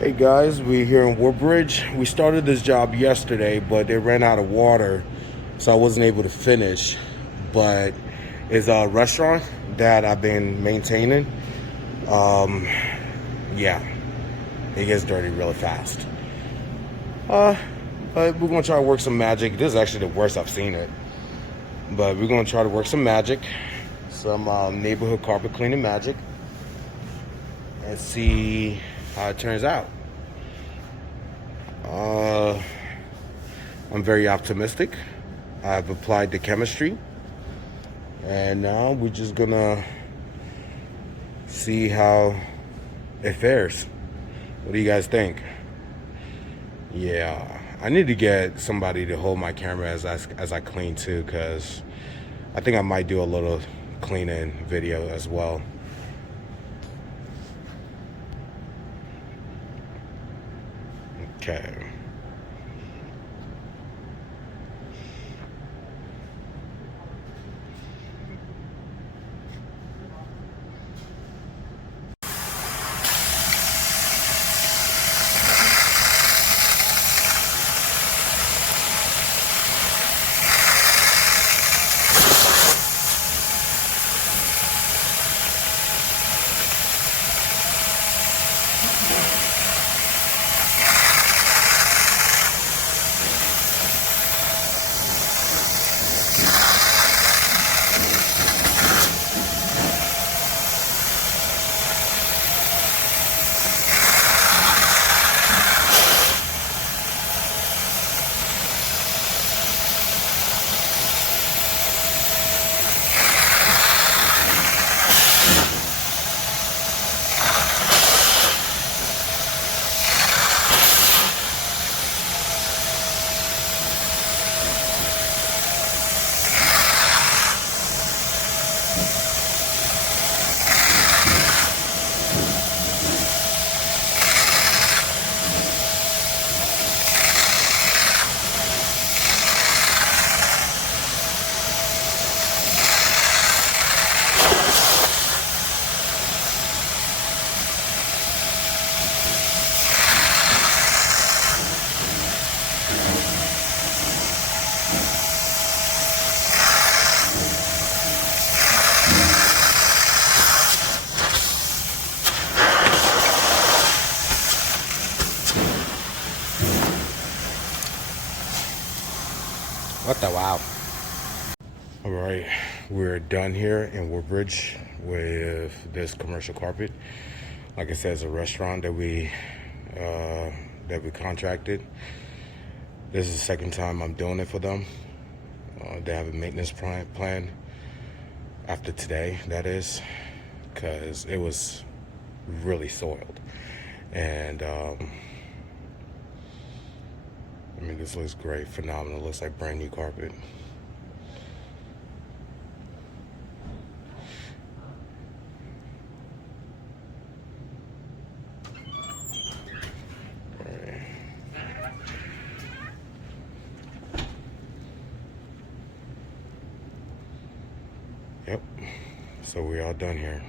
Hey guys, we're here in Woodbridge. We started this job yesterday, but they ran out of water, so I wasn't able to finish. But it's a restaurant that I've been maintaining. Um, yeah, it gets dirty really fast. Uh, but we're gonna try to work some magic. This is actually the worst I've seen it. But we're gonna try to work some magic, some neighborhood carpet cleaning magic, and see how it turns out. Uh, I'm very optimistic. I've applied the chemistry, and now we're just gonna see how it fares. What do you guys think? Yeah, I need to get somebody to hold my camera as I clean too, because I think I might do a little cleaning video as well. Okay. What the wow. All right, we're done here in Woodbridge with this commercial carpet. Like I said, it's a restaurant that we contracted. This is the second time I'm doing it for them. They have a maintenance plan after today, that is, because it was really soiled. And I mean, this looks great, phenomenal. Looks like brand new carpet. Yep. So we're all done here.